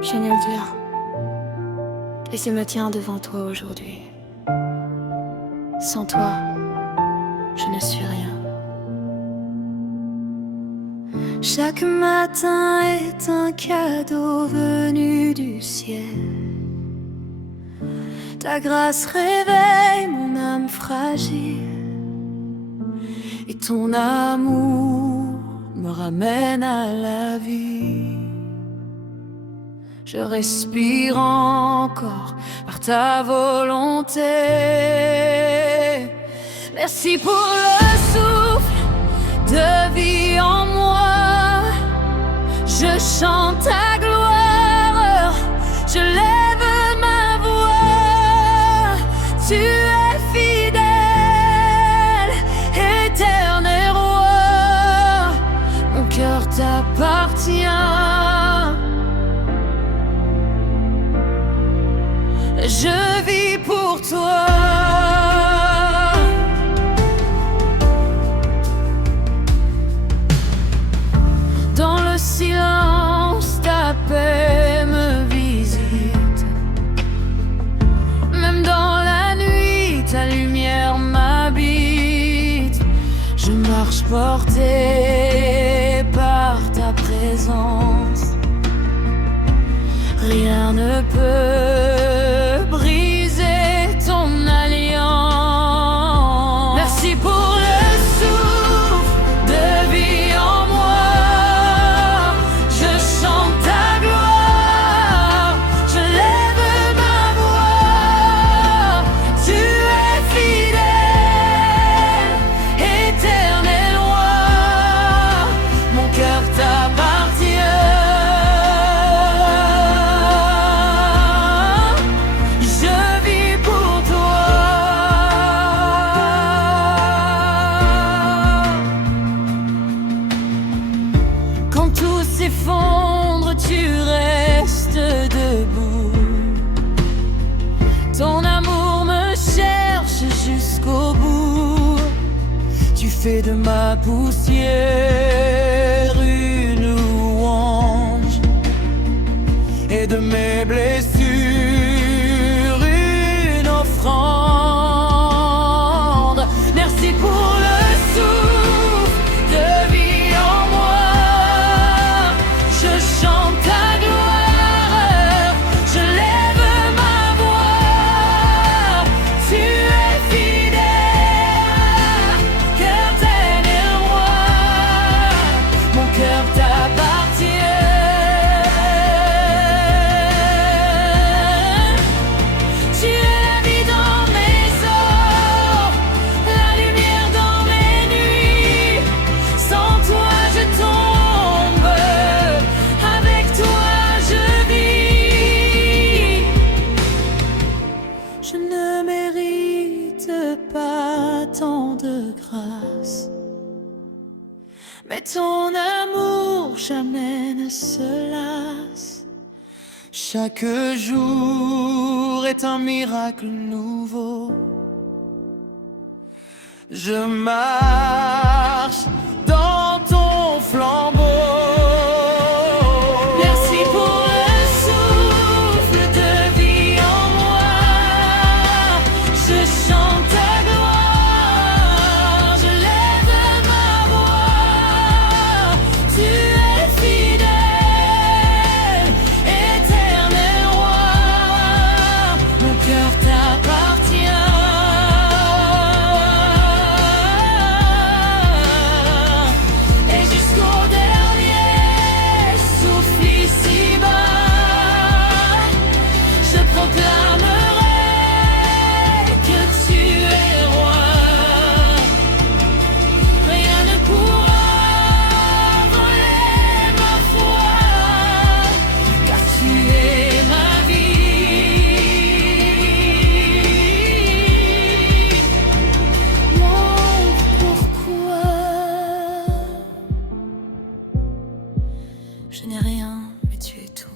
Je viens de le dire. Et je me tiens devant toi aujourd'hui. Sans toi, je ne suis rien. Chaque matin est un cadeau venu du ciel. Ta grâce réveille mon âme fragile. Et ton amour me ramène à la vie. Je respire encore par ta volonté. Merci pour le souffle de vie en moi. Je chante ta gloire, je lève ma voix. Tu es fidèle, éternel roi. Mon cœur t'appartient. Je vis pour toi. Dans le silence, ta paix me visite. Même dans la nuit, ta lumière m'habite. Je marche porté par ta présence. Rien ne peut briser ton alliance. Merci pour le souffle de vie en moi. Je chante ta gloire, je lève ma voix. Tu es fidèle, éternel roi. Mon cœur t'appartient. Quand tout s'effondre, tu restes debout. Ton amour me cherche jusqu'au bout. Tu fais de ma poussière une louange et de mes blessures une offrande. Merci pour le souffle de vie en moi. Je chante ta gloire, je lève ma voix. Tu es fidèle, éternel roi. Mon cœur t'appartient. Tu es la vie dans mes os, la lumière dans mes nuits. Sans toi je tombe, avec toi je vis. Je ne mérite pas tant de grâce, mais ton amour jamais ne se lasse. Chaque jour est un miracle nouveau. Je marche dans ton flambeau. Merci pour le souffle de vie en moi. Je chante ta gloire, je lève ma voix. Tu es fidèle, éternel roi. Mon cœur t'appartient. Et jusqu'au dernier souffle ici-bas, je proclamerai que tu es roi. Rien ne pourra voler ma foi, car tu es ma vie. Montre pourquoi je n'ai rien, mais tu es tout.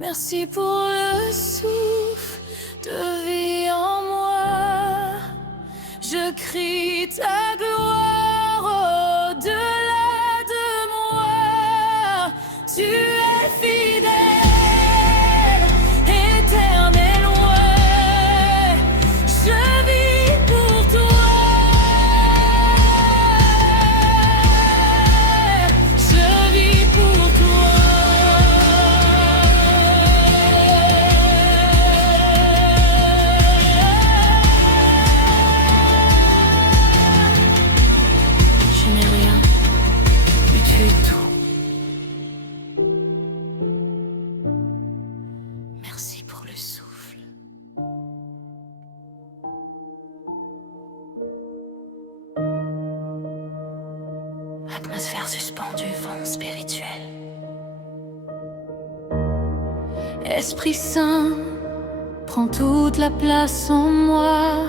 Merci pour le souffle de vie en moi. Je crie ta gloire au-delà. atmosphère suspendue, vent spirituel. Esprit Saint, prends toute la place en moi.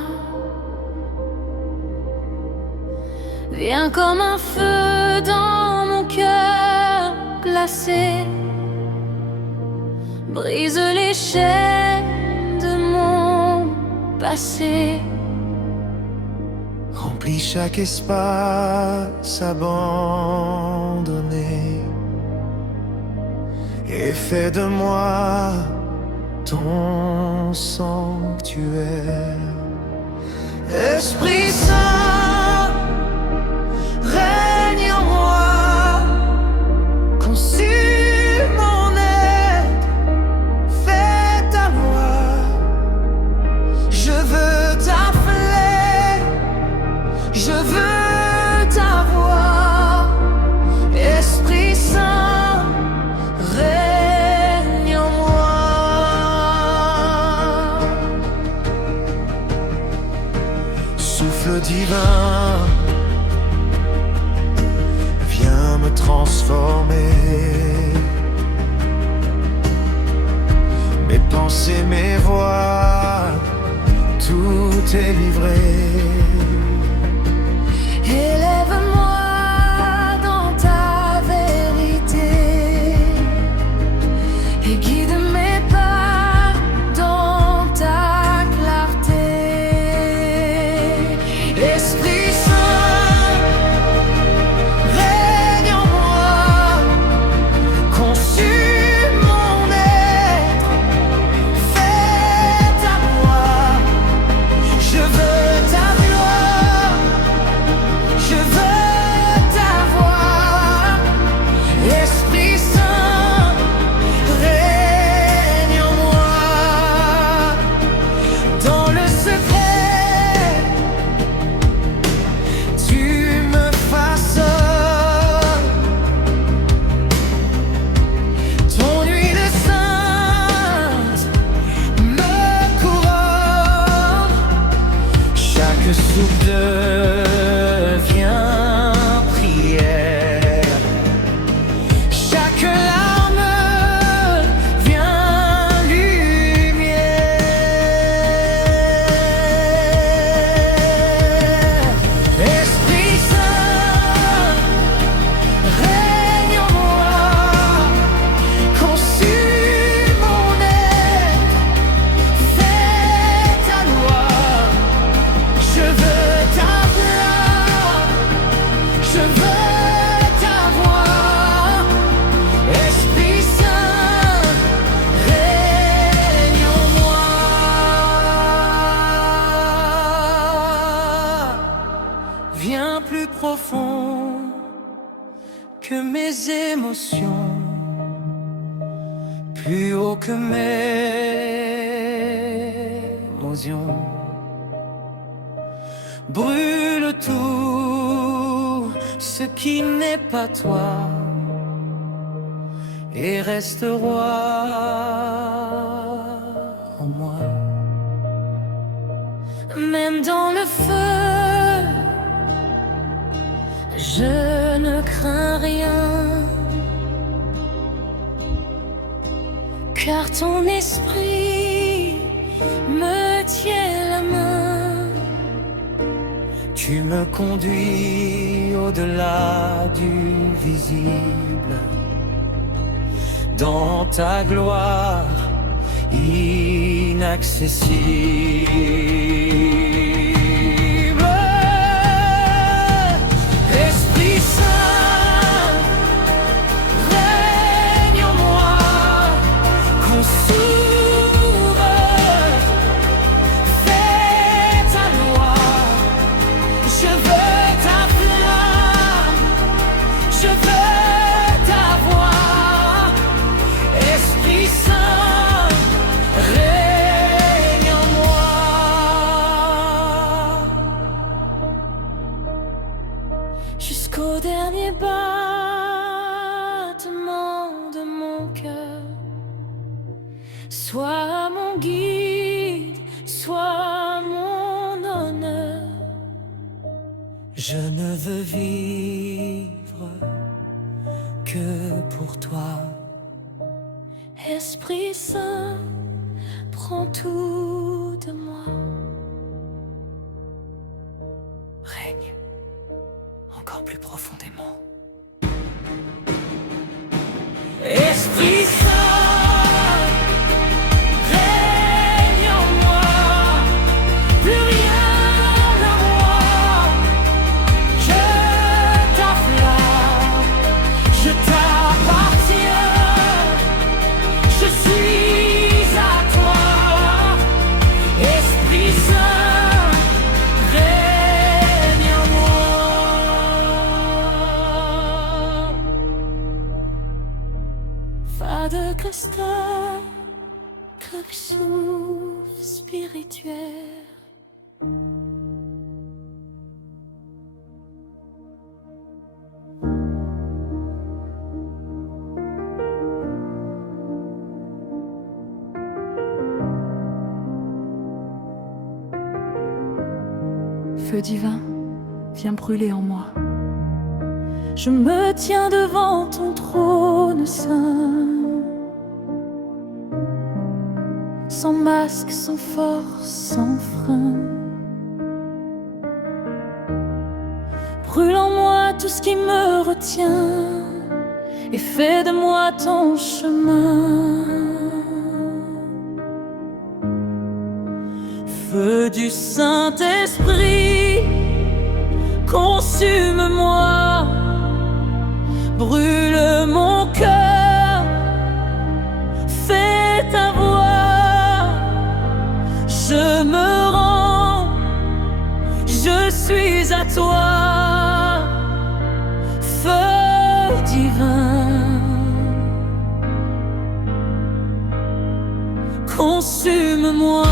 Viens comme un feu dans mon cœur glacé. Brise les chaînes de mon passé. Remplis chaque espace abandonné et fais de moi ton sanctuaire. Esprit Saint, règne en moi, consume mon être, fais ta loi. Je veux t'appeler, je veux t'avoir. Esprit Saint, règne en moi. Souffle divin, viens me transformer. Mes pensées, mes voix, tout est livré. Élève-moi dans ta vérité et guide mes pas dans ta clarté. Esprit Saint, règne en moi, consume mon être, fais ta loi. Je veux ta gloire, je veux t'avoir. Esprit Saint, règne en moi. Dans le secret, tu me façonnes. Ton huile sainte me couronne. Chaque souffle devient prière. Chaque larme vient lumière. Esprit Saint, règne en moi, consume mon être, fais ta loi. Je veux ta gloire, je veux t'avoir. Esprit Saint, règne en moi. Viens plus profond que mes émotions, plus haut que mes émotions. Brûle tout ce qui n'est pas toi et reste roi en moi. Même dans le feu, je ne crains rien, car ton esprit me tient la main. Tu me conduis au-delà du visible, dans ta gloire inaccessible. Esprit Saint, règne en moi, consume, fais ta loi. Je veux ta flamme, je veux t'avoir. Esprit Saint, règne en moi. Jusqu'au dernier battement de mon cœur, sois mon guide, sois mon honneur. Je ne veux vivre vivre que pour toi. Esprit Saint, prends tout de moi. Règne encore plus profondément. Esprit Saint, règne en moi, plus rien à moi. Je t'afflamme, je t'appartiens, je suis à toi. Esprit Saint, règne en moi. Fade Christa, creux souffle spirituel. Feu divin, viens brûler en moi. Je me tiens devant ton trône saint, sans masque, sans force, sans frein. Brûle en moi tout ce qui me retient et fais de moi ton chemin. Feu du Saint-Esprit, consume-moi, brûle mon cœur, fais ta voix, je me rends, je suis à toi, feu divin, consume-moi.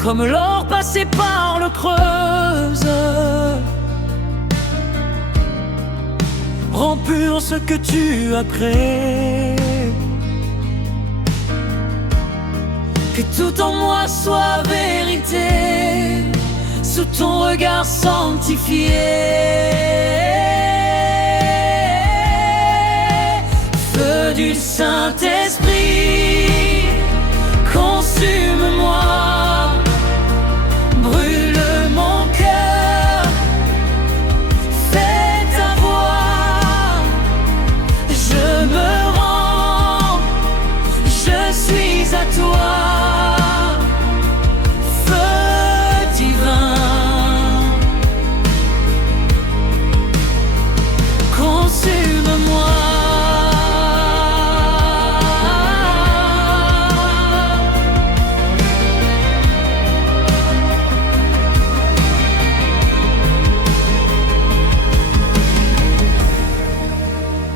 Comme l'or passé par le Creuse, rends pur ce que tu as créé. Que tout en moi soit vérité, sous ton regard sanctifié. Feu du Saint-Esprit, consume-moi.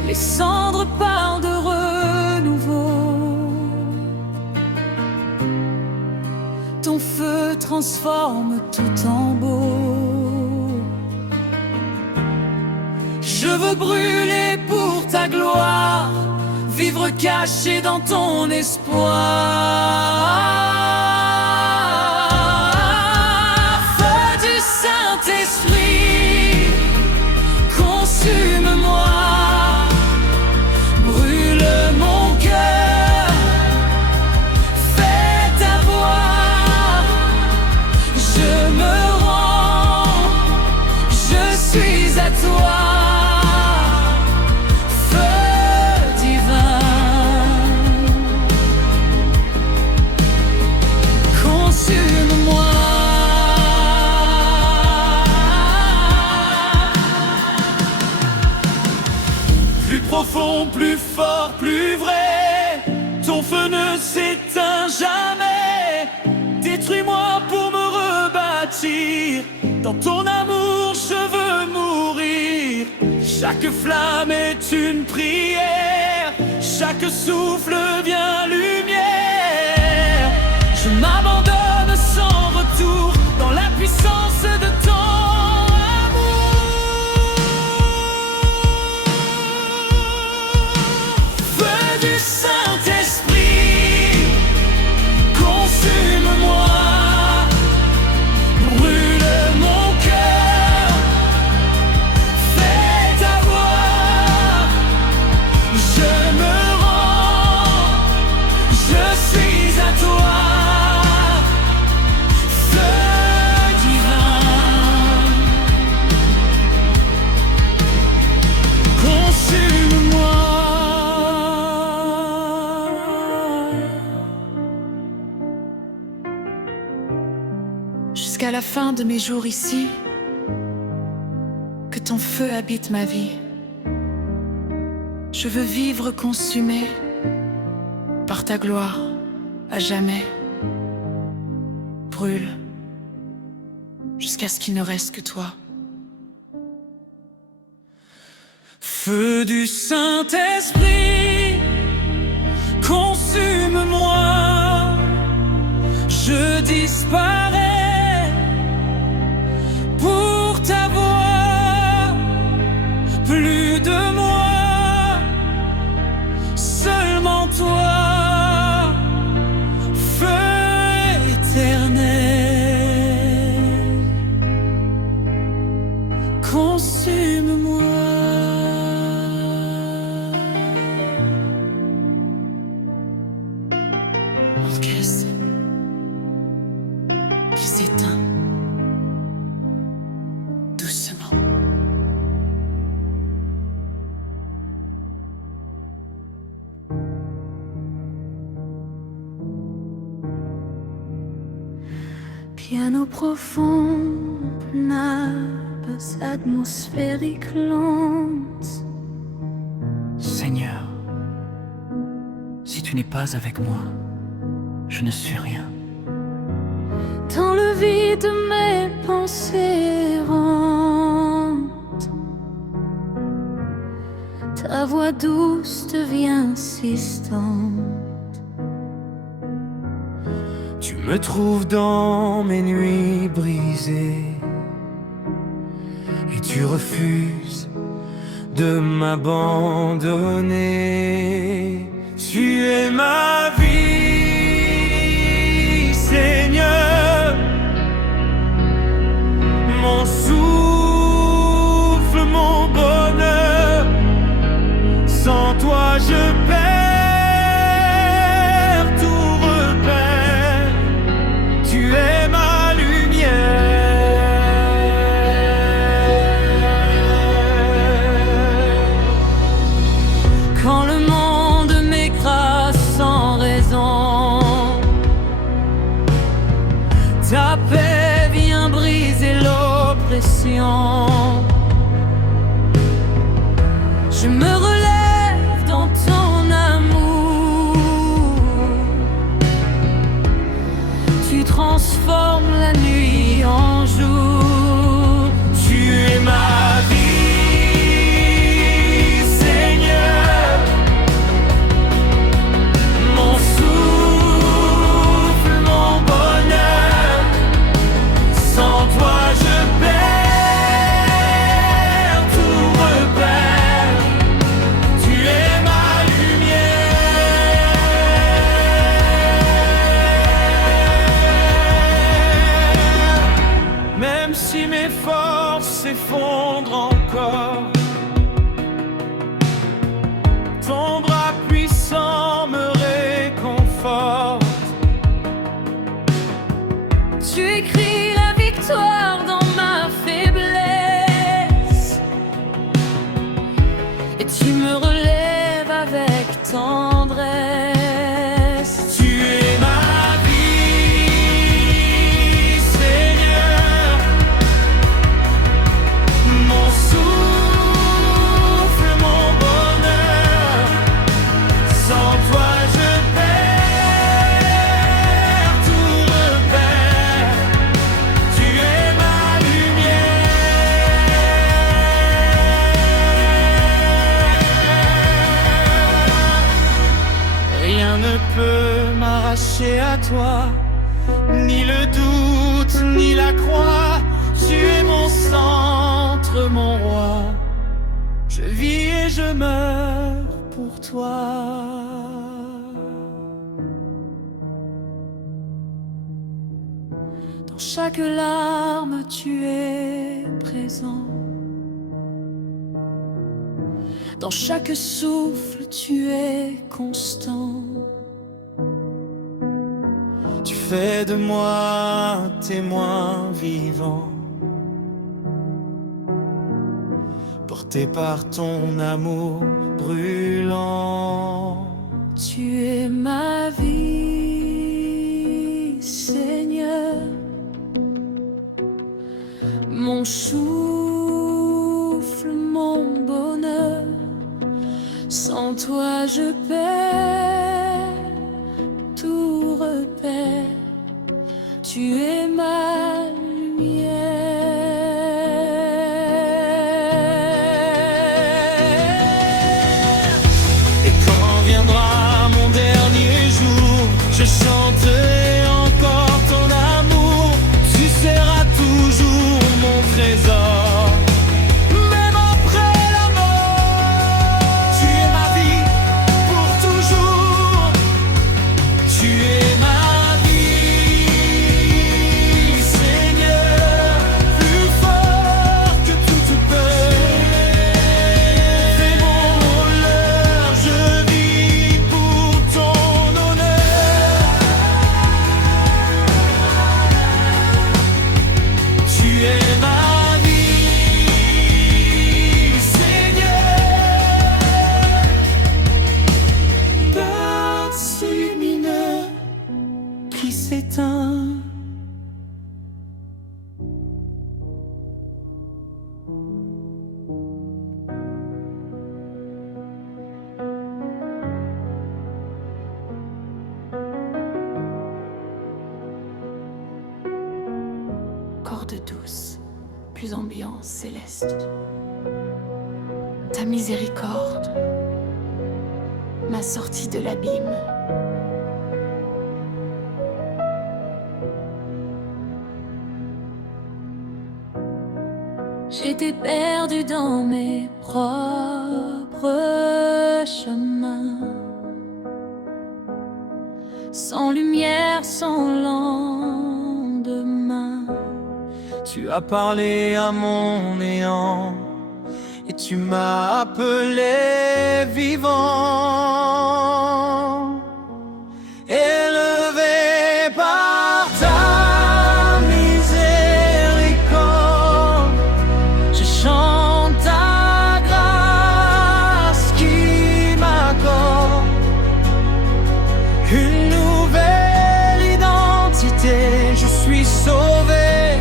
Les cendres parlent de renouveau, ton feu transforme tout en beau. Je veux brûler pour ta gloire, vivre caché dans ton espoir. Feu du Saint-Esprit, consume-moi. Profond, plus fort, plus vrai, ton feu ne s'éteint jamais. Détruis-moi pour me rebâtir, dans ton amour je veux mourir. Chaque flamme est une prière, chaque souffle vient lumière. Je m'abandonne sans retour dans la puissance de ton amour. la fin de mes jours ici, que ton feu habite ma vie. Je veux vivre consumé par ta gloire à jamais. Brûle jusqu'à ce qu'il ne reste que toi. Feu du Saint-Esprit, consume-moi, je disparais pour ta voix, plus de moi, seulement toi, feu éternel, consume-moi. Orchestre qui s'éteint doucement. Piano profond, nappes atmosphériques lentes. Seigneur, si tu n'es pas avec moi, je ne suis rien. Dans le vide, mes pensées errantes, ta voix douce devient insistante. Tu me trouves dans mes nuits brisées et tu refuses de m'abandonner. Tu es ma vie, Seigneur, mon souffle, mon bonheur. Sans toi je perds tout repère. Tu es ma lumière. Quand le monde m'écrase sans raison, ta paix vient briser l'oppression. Je me relève dans ton amour. Tu transformes la nuit en jour. Tu es ma vie, Seigneur, mon souffle, mon bonheur. Sans toi je perds tout repère. Tu es ma lumière. Même si mes forces s'effondrent encore, ton bras puissant me réconforte. Tu écris la victoire dans ma faiblesse et tu me relèves avec tendresse. Tu es ma vie, Seigneur, mon souffle, mon bonheur. Sans toi je perds tout repère. Tu es ma lumière. Rien ne peut m'arracher à toi, ni le doute, ni la croix. Tu es mon centre, mon roi. Je vis et je meurs pour toi. Dans chaque larme, tu es présent. Dans chaque souffle, tu es constant. Tu fais de moi un témoin vivant, porté par ton amour brûlant. Tu es ma vie, Seigneur, mon souffle, mon bonheur. Sans toi je perds tout repère. Tu es ma lumière. Et quand viendra mon dernier jour, je chanterai encore ton amour. Tu seras toujours mon trésor. Même après la mort, tu es ma vie pour toujours. Tu es ma vie, Seigneur, plus fort que toute peur. Fais mon honneur, je vis pour ton honneur. Tu es ma vie, Seigneur. Berce lumineux qui s'éteint. Corde douce, plus ambiance céleste. Ta miséricorde m'a sorti de l'abîme. J'étais perdu dans mes propres chemins, sans lumière, sans lendemain. Tu as parlé à mon néant et tu m'as appelé vivant. Élevé par ta miséricorde, je chante ta grâce qui m'accorde une nouvelle identité. Je suis sauvé,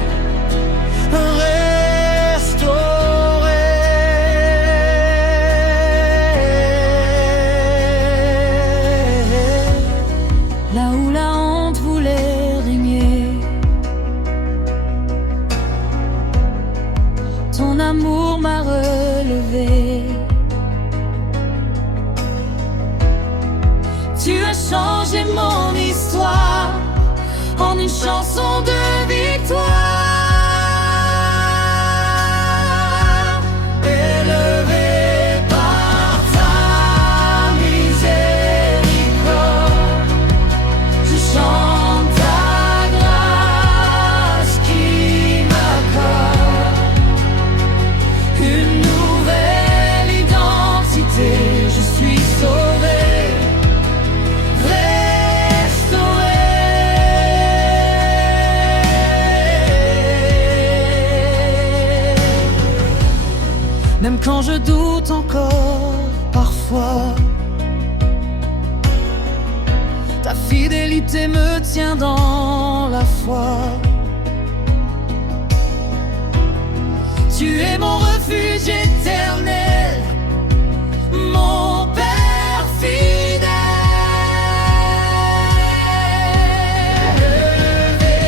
là où la honte voulait régner. Ton amour m'a relevé. Tu as changé mon histoire en une chanson de victoire. élevé par ta miséricorde, Je chante ta grâce qui m'accorde une nouvelle identité. Je suis sauvé, restauré. même quand je doute encore parfois, ta fidélité me tient dans la foi. Tu es mon refuge éternel, mon Père fidèle. Élevé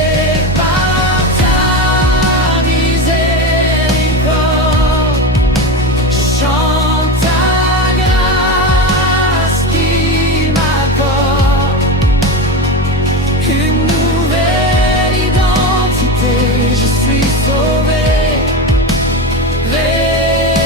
par ta miséricorde, je chante ta grâce qui m'accorde une nouvelle identité. Je suis sauvé, restauré.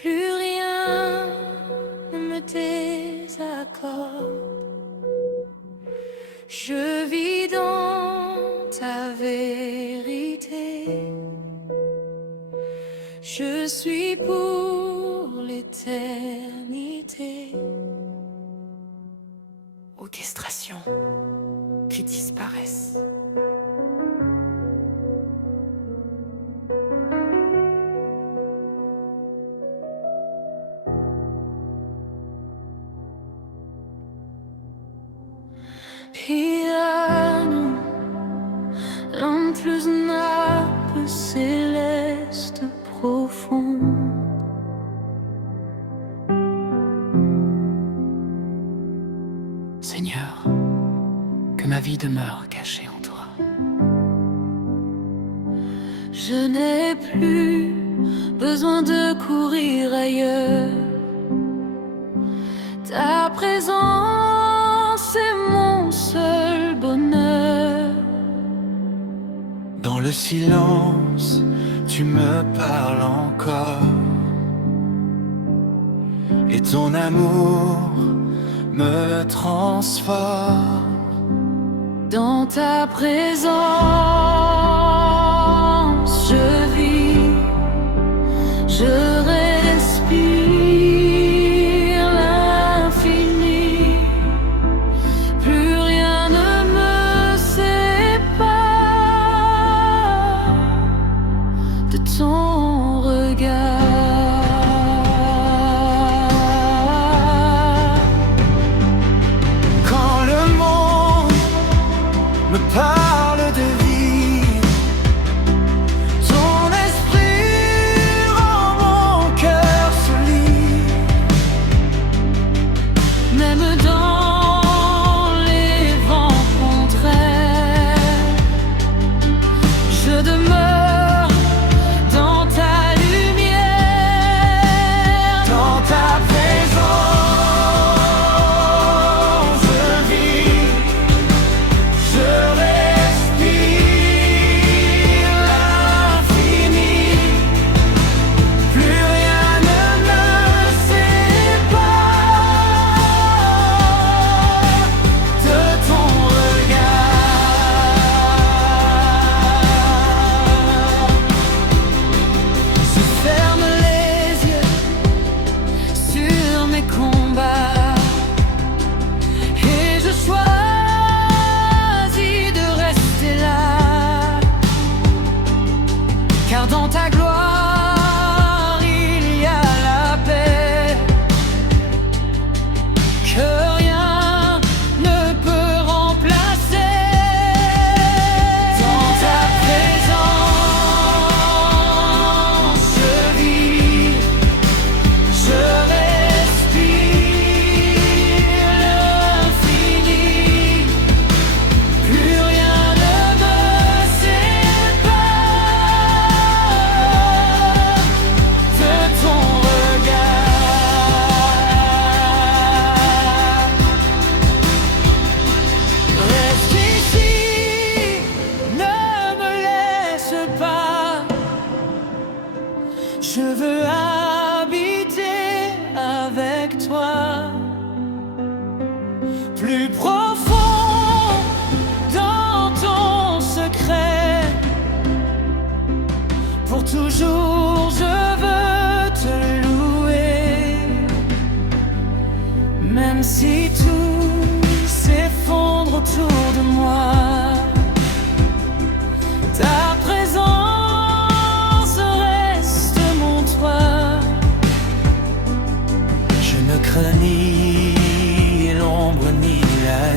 Plus rien ne me désaccorde. Je vis dans ta vérité. Je suis pour l'éternité. Orchestration qui disparaissent. Piano, l'empleuse nappe céleste profonde. Seigneur, que ma vie demeure cachée en toi. Je n'ai plus besoin de courir ailleurs. Ta présence est mon seul bonheur. Dans le silence, tu me parles encore. Et ton amour me transforme. Dans ta présence, je vis, je respire l'infini. Plus rien ne me sépare de ton regard. Quand le monde me parle de vie, ton esprit rend mon cœur solide. Même dans les vents contraires, je demeure dans ta lumière. Dans ta présence, je vis, je respire l'infini. Plus rien ne me sépare de ton regard. Je ferme les yeux sur mes combats et je choisis de rester là, car dans ta gloire il y a la paix que rien ne peut remplacer. Dans ta présence, je vis, je respire l'infini. Plus rien ne me sépare de ton regard. Reste ici, ne me laisse pas. Je veux habiter avec toi. Plus profond dans ton secret. Pour toujours je veux te louer. Même si tout s'effondre autour de moi, ta présence reste mon toit. Je ne crains ni l'ombre ni la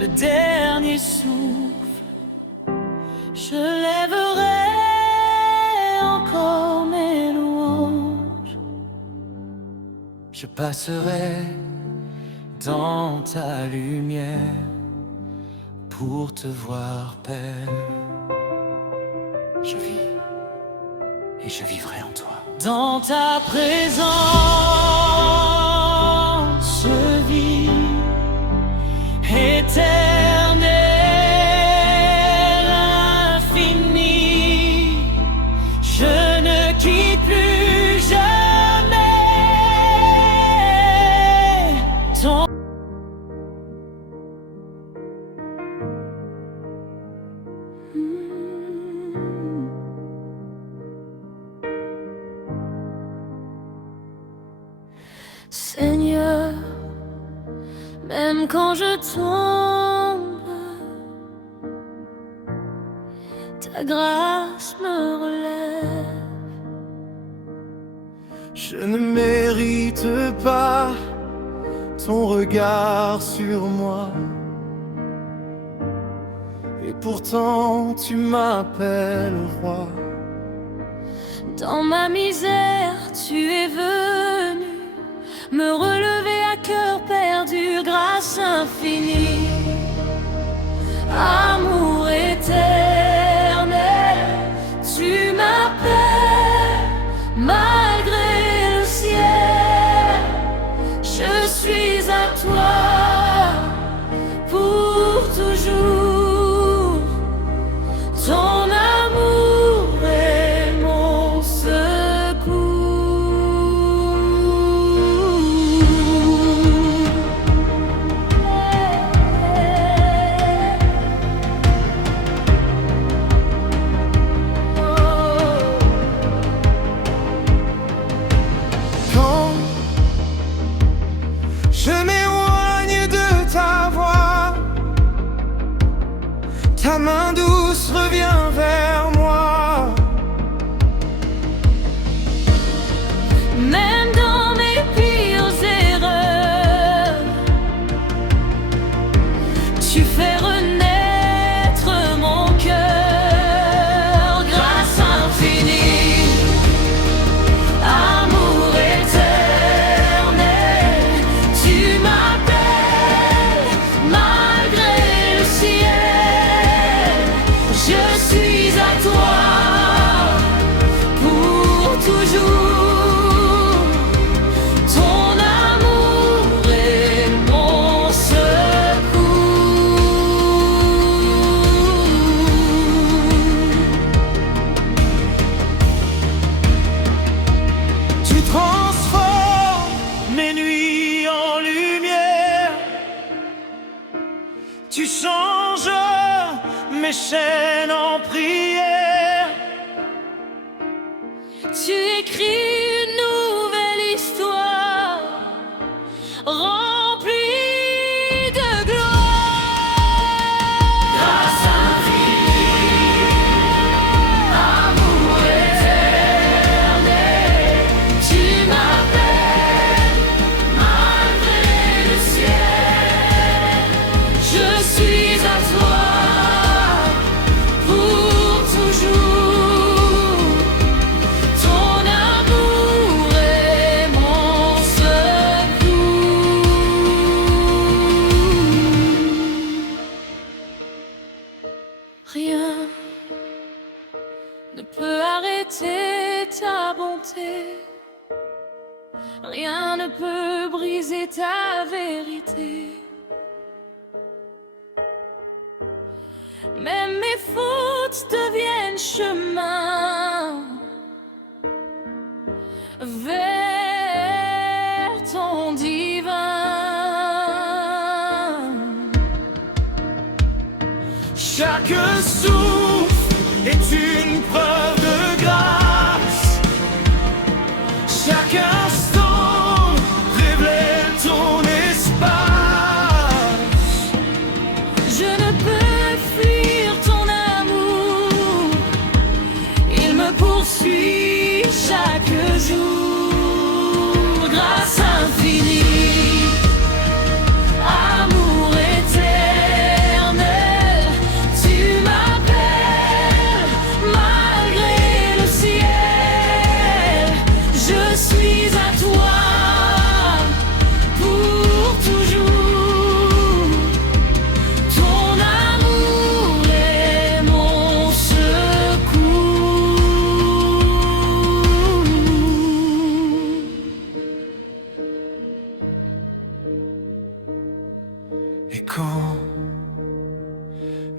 le dernier souffle, je lèverai encore mes louanges. Je passerai dans ta lumière pour te voir, Père. Je vis et je vivrai en toi. Dans ta présence, je vis éternel, infini. Je ne quitte plus jamais ton. Seigneur, même quand je tombe, ta grâce me relève. Je ne mérite pas ton regard sur moi, et pourtant tu m'appelles roi. Dans ma misère, tu es venu me relever à cœur perdu, grâce infinie, amour éternel. Tu m'appelles malgré le ciel. Je suis à toi pour toujours. Ton amour est mon secours. Quand je m'éloigne de ta voix, ta main douce revient vers moi. Même dans mes pires erreurs, tu fais renaître mon cœur. Grâce infinie, amour éternel. Tu m'appelles malgré le ciel. Je suis à toi pour toujours. Ton amour est mon secours. Tu transformes mes nuits en lumière. Tu changes mes chaînes en prière. Tu écris une nouvelle histoire remplie de gloire. Grâce infinie, amour éternel. Tu m'appelles malgré le ciel. Je suis à toi pour toujours. Ton amour est mon secours. Rien ne peut arrêter ta bonté. Rien ne peut briser ta vérité. Même mes fautes deviennent chemin vers ton divin. Chaque souffle est une preuve de grâce. Chaque instant révèle ton espace. Je ne peux fuir ton amour. Il me poursuit chaque jour. Grâce infinie, amour éternel.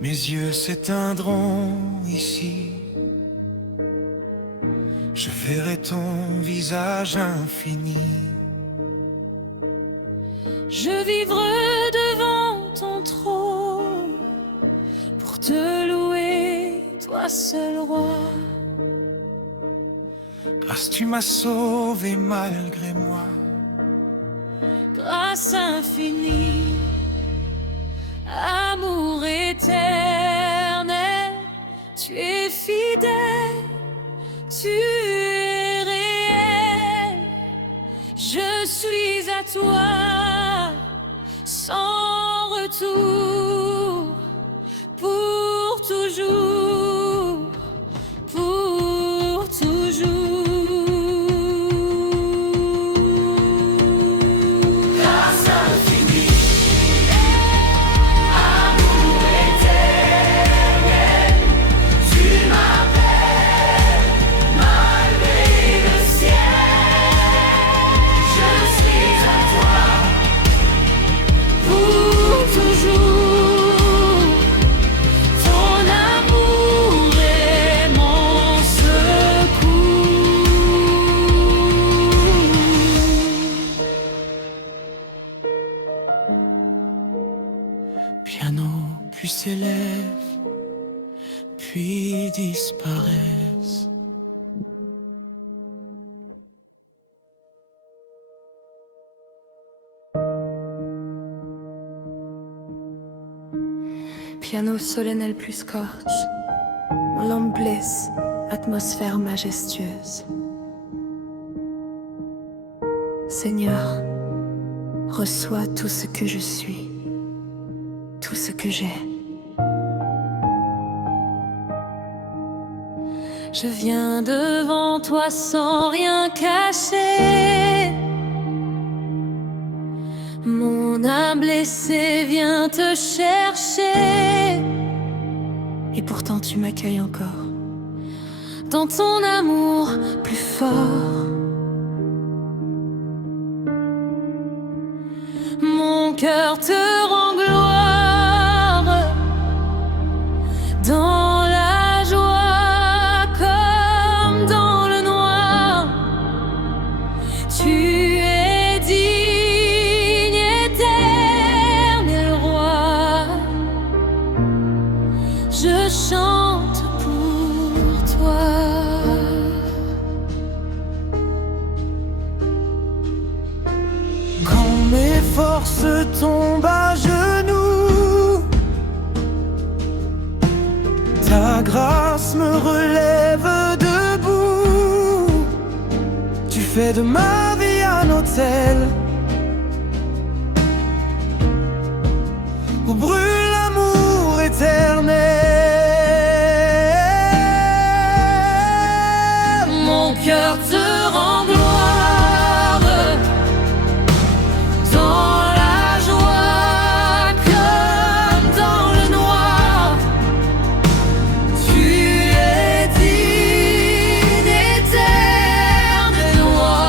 Mes yeux s'éteindront ici. Je verrai ton visage infini. Je vivrai devant ton trône pour te louer, toi seul roi. Grâce, tu m'as sauvé malgré moi. Grâce infinie, amour éternel, tu es fidèle, tu es réel. Je suis à toi, sans retour, pour toujours, pour toujours. Piano, puis s'élève, puis disparaissent. Piano solennel plus scorch, lampe blesse, atmosphère majestueuse. Seigneur, reçois tout ce que je suis, tout ce que j'ai. Je viens devant toi sans rien cacher. Mon âme blessée vient te chercher. Et pourtant tu m'accueilles encore. Dans ton amour plus fort, mon cœur te rend gloire. Dans la joie comme dans le noir, tu es digne, éternel roi. Je chante pour toi. Quand mes forces tombent à genoux, ta grâce me relève debout. Tu fais de ma vie un autel où brûle l'amour éternel. Mon cœur te rend gloire. Dans la joie comme dans le noir, tu es digne, éternel roi.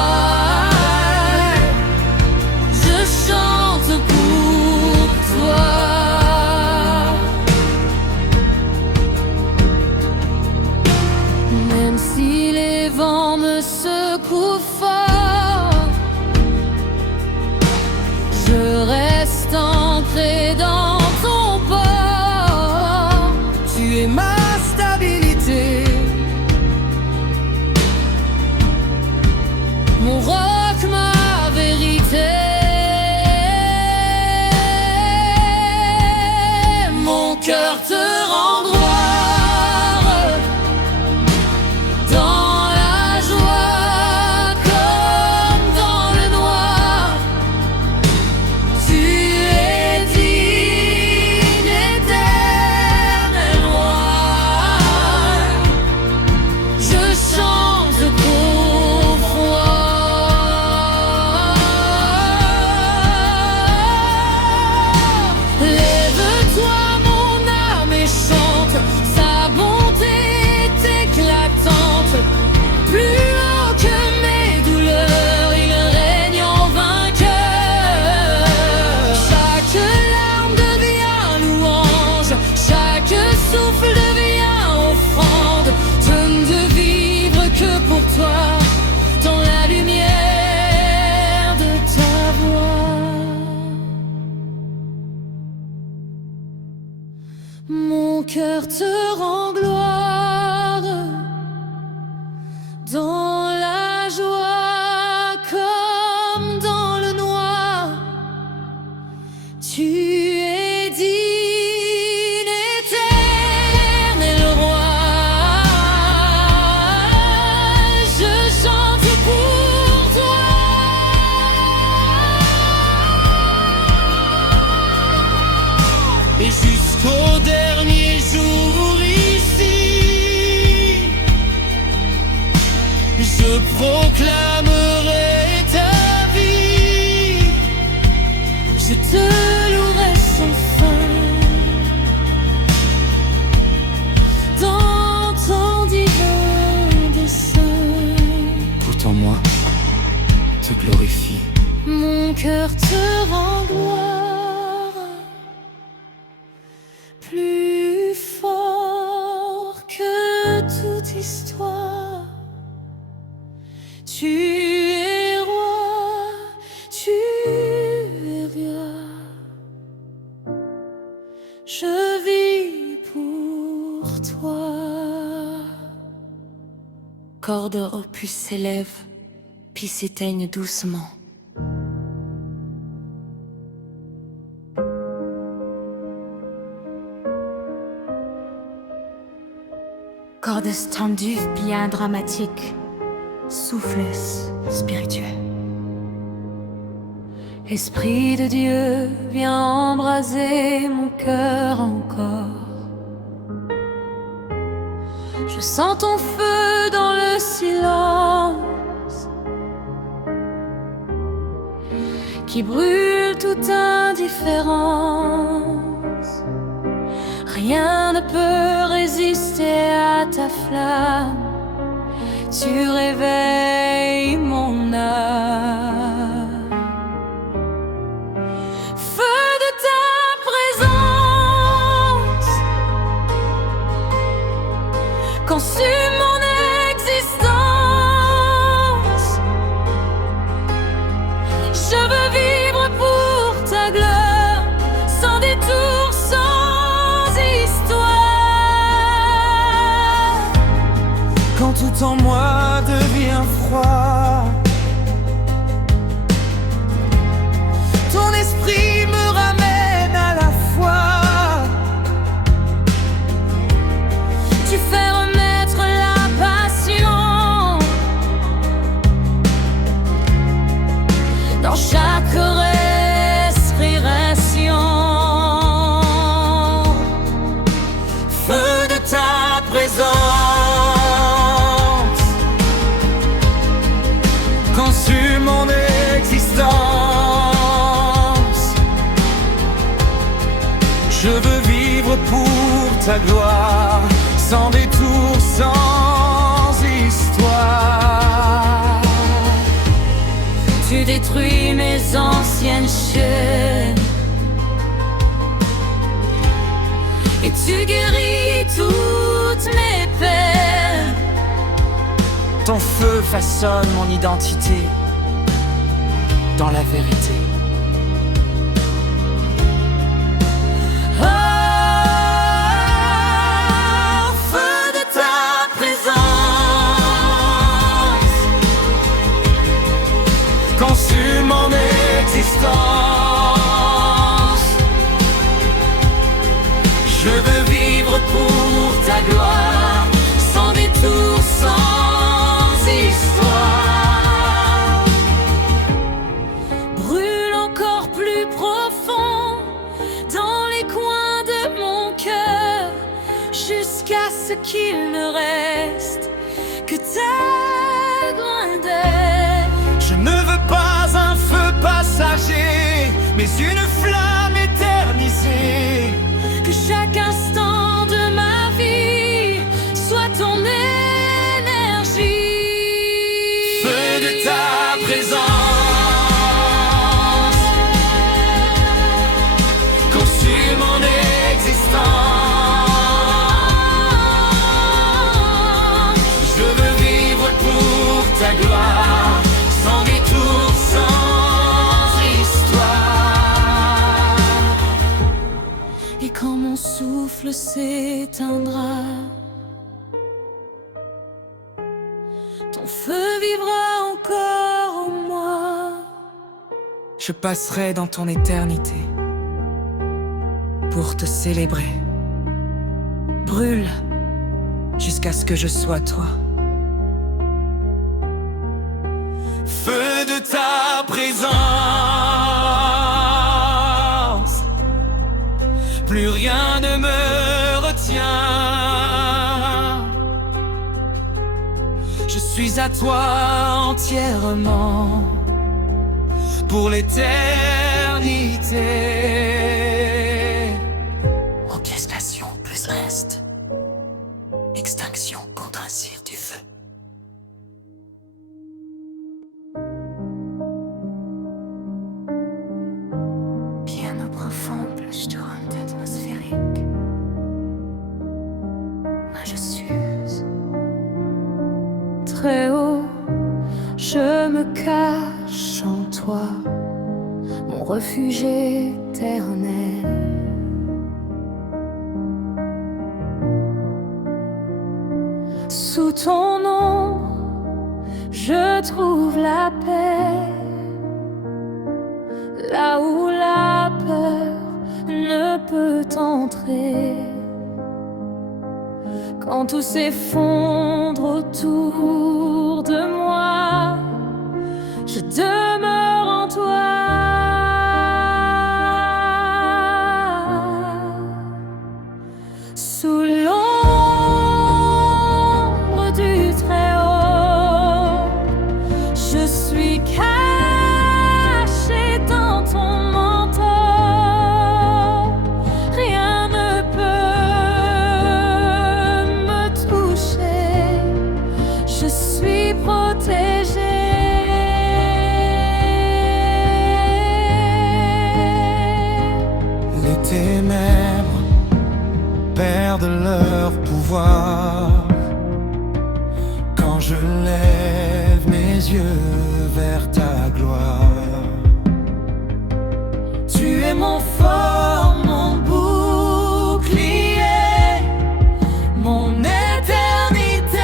cœur te rend gloire dans la joie comme dans le noir. Tu es digne, éternel roi. Je chante pour toi. Et jusqu'au dernier jour ici, je proclamerai ta vie. Je te louerai sans fin dans ton divin dessein. Tout en moi te glorifie. Mon cœur te rend gloire, plus fort que toute histoire. Tu es roi, tu es bien. Je vis pour toi. Cordes opus s'élèvent, puis s'éteignent doucement. Cordes tendues, bien dramatiques, souffles spiritueux. Esprit de Dieu, viens embraser mon cœur encore. Je sens ton feu dans le silence qui brûle toute indifférence. Rien ne peut résister à ta flamme. Tu réveilles mon âme. Feu de ta présence consume mon existence. Je veux vivre pour ta gloire, sans détour, sans histoire. Quand tout en moi devient froid, ton esprit me ramène à la foi. Tu fais remettre la passion dans chaque respiration. Feu de ta présence consume mon existence. Je veux vivre pour ta gloire, sans détour, sans histoire. Tu détruis mes anciennes chaînes et tu guéris toutes mes peines. Ton feu façonne mon identité dans la vérité. Oh, feu de ta présence Consume mon existence. Je veux vivre pour ta gloire, sans détour, sans histoire. brûle encore plus profond dans les coins de mon cœur, jusqu'à ce qu'il ne reste que ta grandeur. Je ne veux pas un feu passager, mais une flamme éternisée. Que chaque instant de ma vie soit ton énergie. Feu de ta présence consume mon existence. Je veux vivre pour ta gloire, sans détour, sans histoire. quand mon souffle s'éteindra, ton feu vivra encore en moi. Je passerai dans ton éternité pour te célébrer. Brûle jusqu'à ce que je sois toi. Feu de ta présence, plus rien ne me retient. Je suis à toi entièrement pour l'éternité. Orchestration plus reste, extinction contre un cire du feu. Piano profond, Sturm atmosphérique. Majestueuse. Très haut, je me cache en toi, mon refuge éternel. Sous ton nom, je trouve la paix, là où la peur ne peut entrer. Quand tout s'effondre autour de moi, je demeure en toi. Sous l'ombre du Très-Haut, je suis caché dans ton manteau. Rien ne peut me toucher, je suis protégée. Les ténèbres perdent leur pouvoir quand je lève mes yeux vers ta gloire. Tu es mon fort, mon bouclier, mon éternité.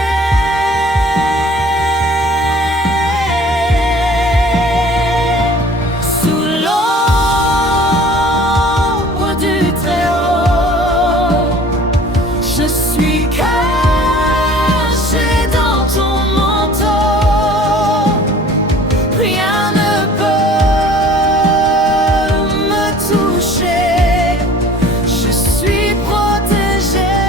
Sous l'ombre du Très-Haut, je suis caché dans ton manteau. Rien ne peut me toucher, je suis protégée.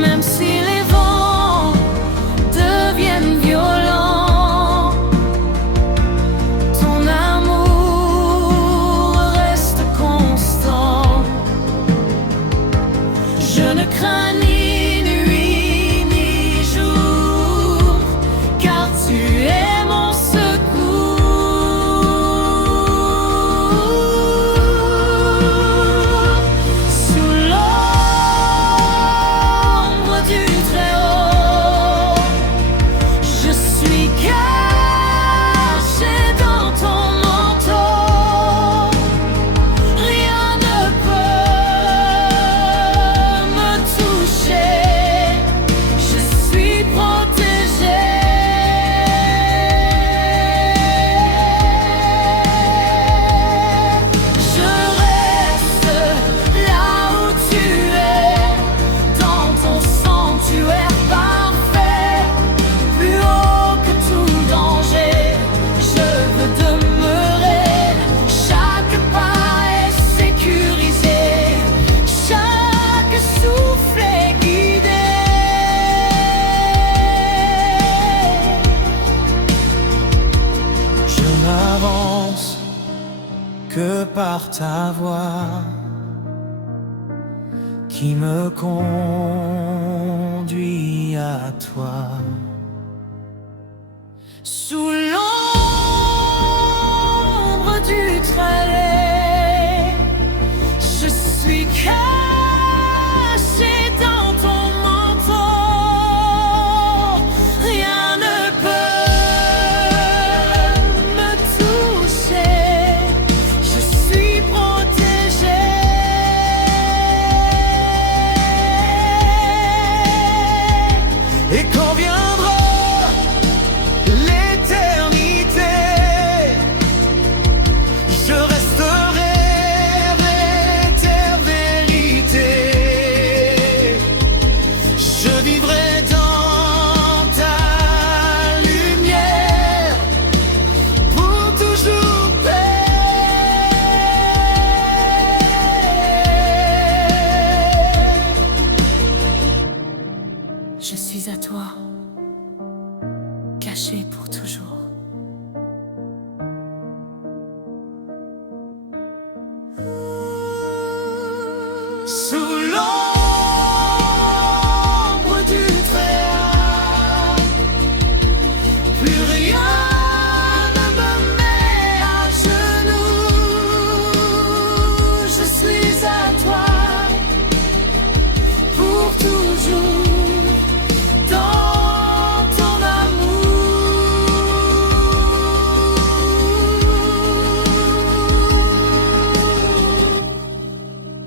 Même si les vents deviennent violents, ton amour reste constant. Je ne crains ni nuit ni jour, car tu es mon secours. Sous l'ombre du Très-Haut, je suis caché dans ton manteau. Rien ne peut me toucher, je suis protégée. Je reste là où tu es, dans ton sanctuaire parfait, plus haut que tout danger. Je veux demeurer, chaque pas est sécurisé, chaque souffle est guidé. Je n'avance que par ta voix qui me conduit à toi. Sous l'ombre du Très, je suis caché dans ton manteau. Rien ne peut me toucher. sous l'ombre du Très-Haut. Plus rien ne me met à genoux. Je suis à toi pour toujours dans ton amour.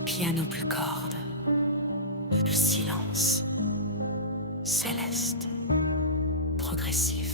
Piano plus corde, le silence, céleste, progressif.